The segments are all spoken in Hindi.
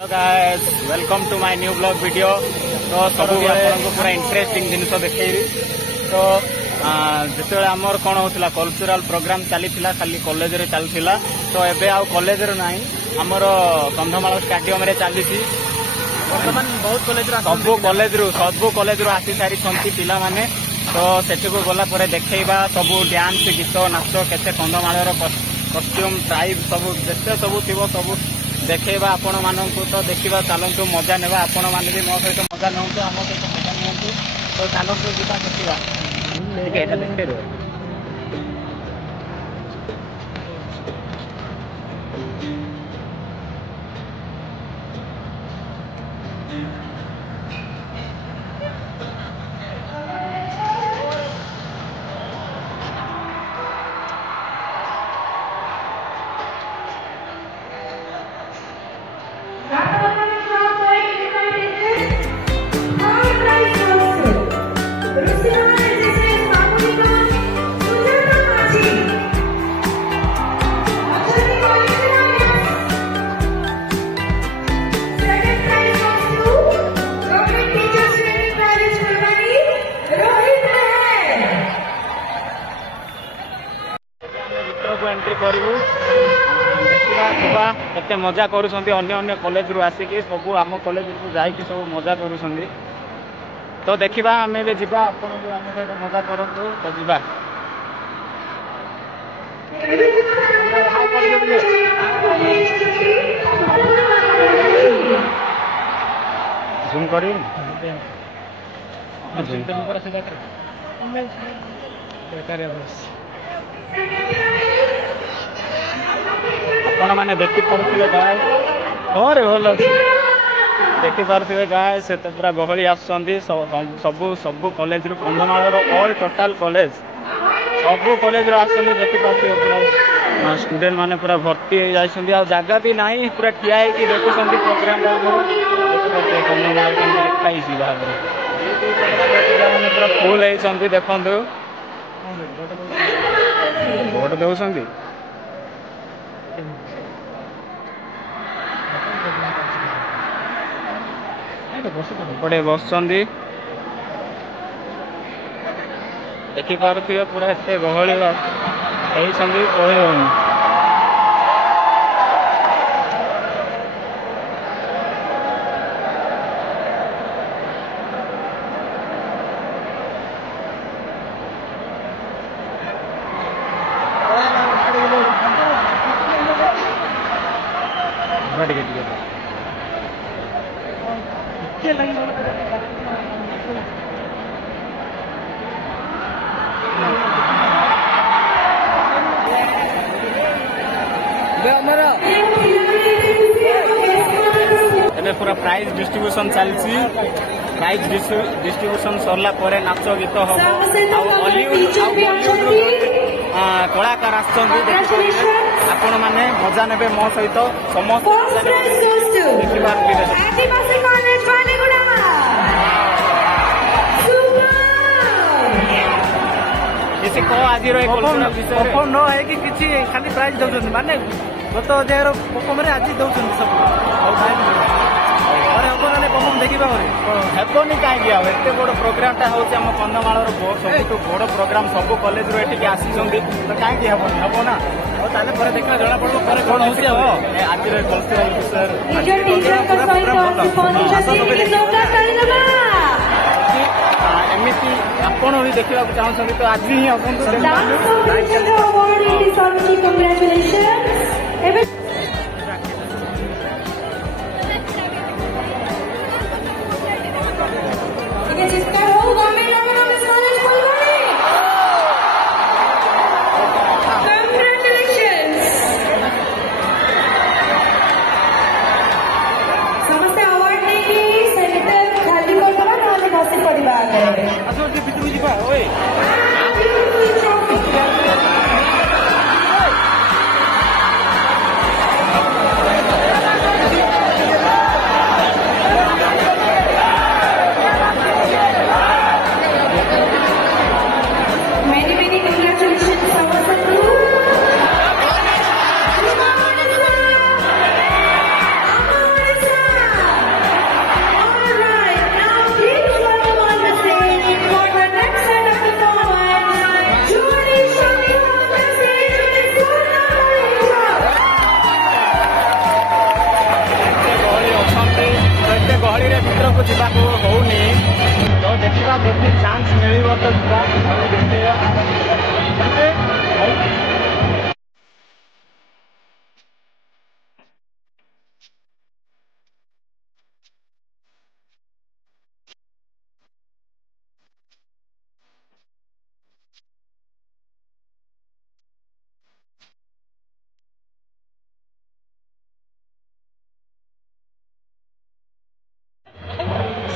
Guys welcome to my new blog video. तो सब पूरा इंटरेस्टिंग जिन देखी। तो जिते आमर कौन होता कल्चरल प्रोग्राम चली खाली कॉलेज रे चलता। तो एबे आउ कॉलेज रे नहीं आमर कंधमाल स्टेडियम रे चली बर्तमान बहुत सब कॉलेज रू आसी सारी पिला माने। तो सेठी को गला परे देखैबा सब डांस गीत नाच केते कंधमाल कॉस्ट्यूम ट्राइब सब जेते सब थिबो सब देखा आपण मानक। तो देखा चलतु मजा नेबा आपण मैंने भी मो सहित मजा नियंतु आम सहित मजा नियंतु। तो चलतु जीवा देखा देखते एंट्री करूँ देखा केते मजा करुँच अन्य कॉलेज रू आसिक सब आम कॉलेज को जाकि सब मजा करुँच। तो देखा आम भी जा आप मजा करूँ। तो जा जूम कर आपण मैंने देखी पारे गाय हाँ भल देखी पारे गाय से पूरा गहली आसुँच सब कॉलेज रू कंधमाल ऑल टोटाल कॉलेज सब कॉलेज आसुँच देखी पारे पूरा स्टूडेंट माने पूरा भर्ती हो जाती। आ जगह भी नहीं पूरा ठिया होगी देखुं प्रोग्राम कंधमाल लिखाई बाहर पूरा फुल होती देखु भोट दौरान पड़े बस देखी पारे पूरा एत गहली कही पूरा प्राइज डिस्ट्रीब्यूशन चलती। प्राइज डिस्ट्रीब्यूशन सरला परे नाच गीत हम हॉलीवुड कलाकार आपण मैंने मजा ने मो सहित समस्त किसी को आज न है कि किसी खाली प्राइज दौरान माने गत अध्यायर परफॉर्म आज दौरान सब परफॉर्म देखा हेनी कहीं एत बड़ प्रोग्रामटा हूँ आम कंधमाल सब बड़ प्रोग्राम सब कॉलेज रू ये आसी तो कहीं हेनी हम ना और देखा जना पड़ो कौन हो आज एमती आपण भी देखा चाहते तो आज ही ଭିତରକୁ ଯିବାକୁ ହଉନି ତ ଦେଖିବା ଯଦି ଚାନ୍ସ ମିଳିବ ତ ଯିବା ଦେଖେଇବା।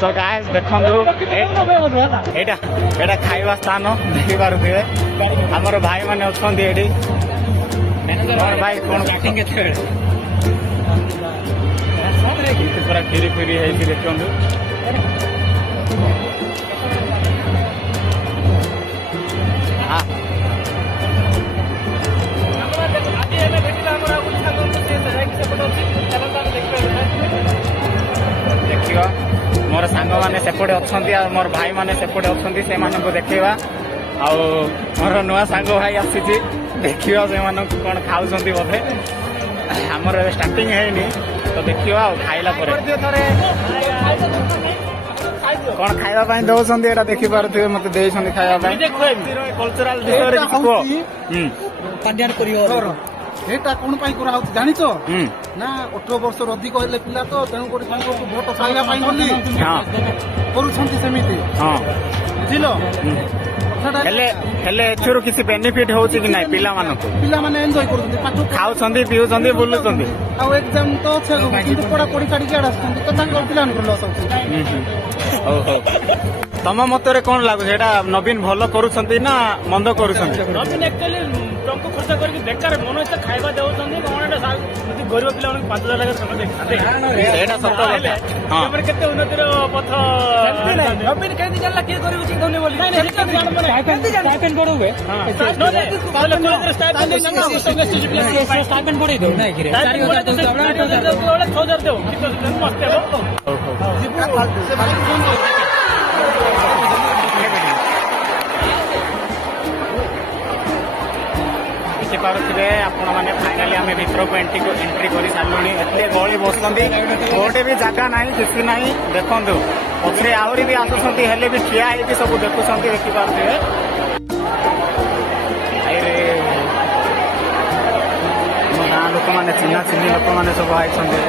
सो गाइस देखंतु एटा एटा खाइबा स्थान देखि पारुथिबे हमर भाई माने अछंती एडी और भाई कोन काटिंग केते पूरा खीरी खीरी है देखंतु हां देखियो मोर सांग माने सेपटे अछंती आ मोर भाई माने सेपटे अछंती से माने को देखैबा आ मोर नुआ सांग भाई आसीची देखियो से माने कोन खाउछंती बोधे हमर स्टार्टिंग हैनी तो देखियो आ खाइला परे कोन खाइबा पई दउछंती एटा देखि पारथिबे मते देइछंती खाइबा पई कल्चरल विषय रे को पांड्यान करियो एटा कोन पाई करा होत जानितो ना 18 वर्ष अधिक होले पिला तो तेनु कोडी सांगो भोट खाइबा पाई बोली हां करूछंती समिति हां बुझिलो हेले एथुरो किसी बेनिफिट होउची कि नाही पिला माने एन्जॉय करूछंती पाठो खाउछंती पिउछंती बुलुछंती आ एग्जाम तो छे किंतु पढा पढी काडी के आछंती तो तांको पिला न लॉस होउची ओहो तम मतरे कोन लागु एटा नवीन भलो करूछंती ना मंद करूछंती नवीन एक्चुअली टंको खर्च करके बेकार मन इच्छा खाइबा देउछंती कोनटा गरीब पिला 5000 लाख समझ एटा सत्य बात हां हमर केते उन्नतिर पथ नवीन केति जानला के गरीब चिंता नै बोली नहीं स्टाइपेंड बढ़ोगे हां पहले कॉलेज स्टाइपेंड स्टाइपेंड बढ़ाई दो नहीं गिरे 4000 दो 6000 दो कितना मस्त है पारे आपण मैंने फाइनाली आम भर को एंट्री कर सारूँ एत गहली बसुँच गोटे भी जगह ना किसी ना देखु पक्षे आहरी भी आसुँच हेले भी ठिया हो सब देखुं देखिपे गाँ लोक मैंने चिन्हा चिन्ही लोक मैंने सब आई चली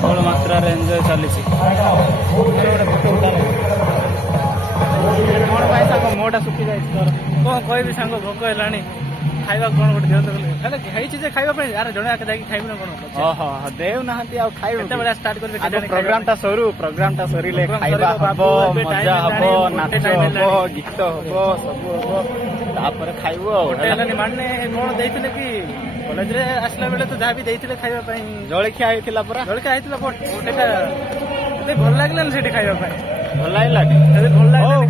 प्रबल मात्रा एंजॉय चली कौन भाई सांग मोटा सुखी जाए कौन कह सांग भोक है खाइबा कौन गोटे दिखाते जे खाइबा यार जड़े आके जाकि खाइबी ना कौन देव ना खाइबा स्टार्ट कर प्रोग्राम टा सरिले खाइबा हबो मजा हबो नाच हबो गीत हबो सब हबो तापर खाइबो माने कौन देइथिले कि कॉलेज रे आसला बेले तो जहाँ भी देइथिले खाइबा पई जळखिया आइथिला परा जळखिया आइथिला गोटेटा भल लागला सेठी खाइबा पई भल लागला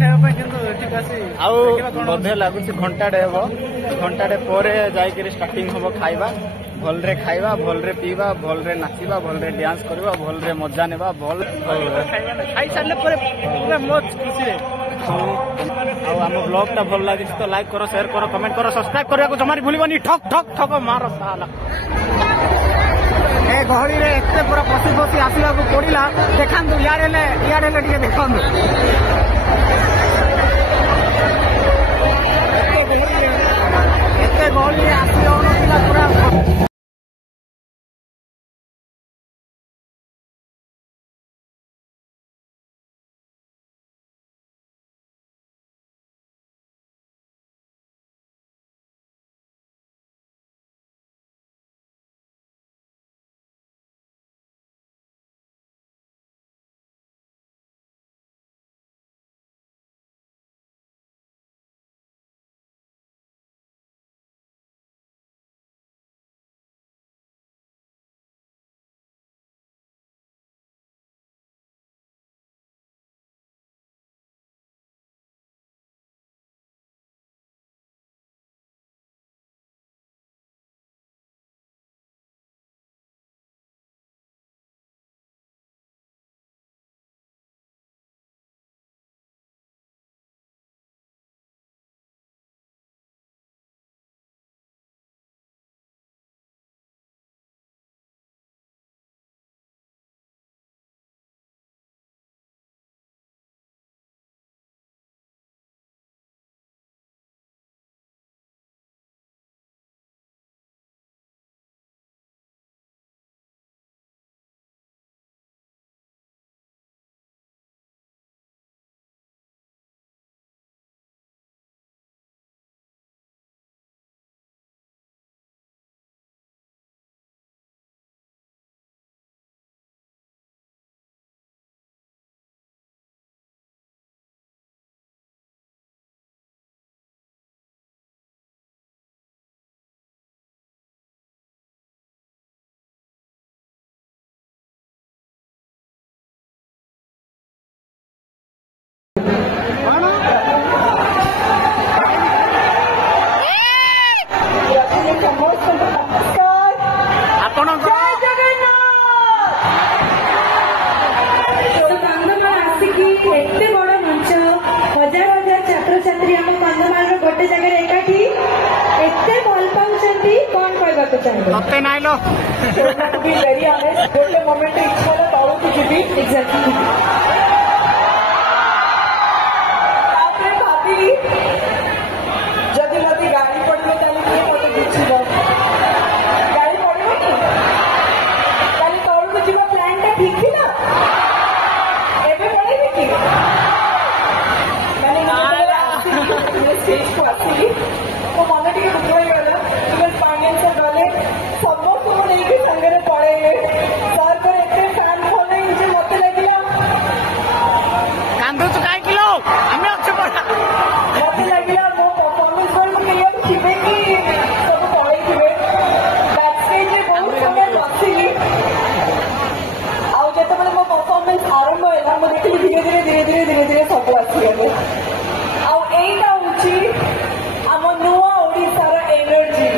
खाइबा पई किंतु ठीक आसी आउ बधे लागुछि घंटाडे हेबो घंटाडे परे जाई के स्टार्टिंग हबो खाइबा भलरे खाइबा भलरे पीवा भलरे नाचिबा भलरे डांस करबा भलरे मजा नेबा भल खाई सारले पर पूरा मौज खुशी रे ଆଉ ଆମ ବ୍ଲଗ ଟା ଭଲ ଲାଗିଛି ତ ଲାଇକ୍ କର ସେୟାର କର କମେଣ୍ଟ କର ସବସ୍କ୍ରାଇବ କରିବାକୁ ଜମାରି ଭୁଲିବନି ଠକ ଠକ ଠକ ମାର ସାଲା ଏ ଗହଳିରେ ଏତେ ପୁରା ପଶି ପଶି ଆସିବାକୁ ପଡିଲା ଦେଖାନ୍ତୁ ଇଆଡେ ହେଲେ ଟିକେ ଦେଖନ୍ତୁ ଏତେ ଗହଳିରେ ଆସି ଯାଉନଥିଲା ପୁରା तते nylo to be very honest, ଗୋଟେ moment ଇଚ୍ଛା ହେଲା ତଳକୁ ଯିବି exactly ତାପରେ ଭାବିଲି ଯଦି ମତେ ଗାଳି ପଡିବ ତାହେଲେ କିଏ ମତେ ବୁଝିବ ଗାଳି ପଡିବନି ତାହେଲେ ତଳକୁ ଯିବା ପ୍ଲାନ୍ ଟା ଠିକ ଥିଲା ଏବେ ପଳେଇବି କି ମାନେ ଷ୍ଟେଜକୁ ଆସିଲି ମୋ ମନ ଟିକେ ଦୁଃଖ ହେଇଗଲା फाइनेंस गले समस्त नहीं संगे पड़े सर पर एते फैन फॉलोइंग जे मते लगिला कांदो चुकाई किलो हमें अच्छे पड़ा मते लगिला मो परफॉर्मेंस पर क्लियर छिबे कि सब पड़े थिबे बैक स्टेज रे बहुत समय बसिली आउ जते बले मो परफॉर्मेंस आरंभ होला मो देखली धीरे धीरे सब आसी गले आउ एटा होची हम नुवा ओडिसा रा एनर्जी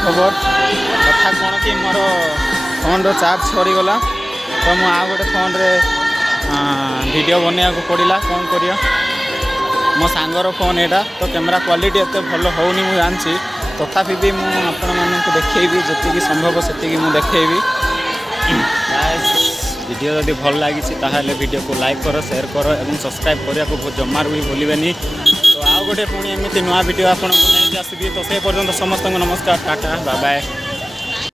खबर कथा कौन कि मोर फोन रो चार्ज सरीगला तो मुझे आ गए फोन रे वीडियो बनवा को पड़ा कौन करिया मो सांगर फोन एटा तो कैमेरा क्वालिटी एत भल होनी मुझे जानची तथापि भी मुझे आपण मानक देखी जी संभव से देखी वीडियो जदि भल लगी वीडियो को लाइक कर शेयर कर और सब्सक्राइब करने को जमार भी भूलें तो आउ गोटे पुणी एमती नुआ वीडियो आपको नहीं आसबि तो से पर्यंत समस्त नमस्कार टाटा बाय बाय।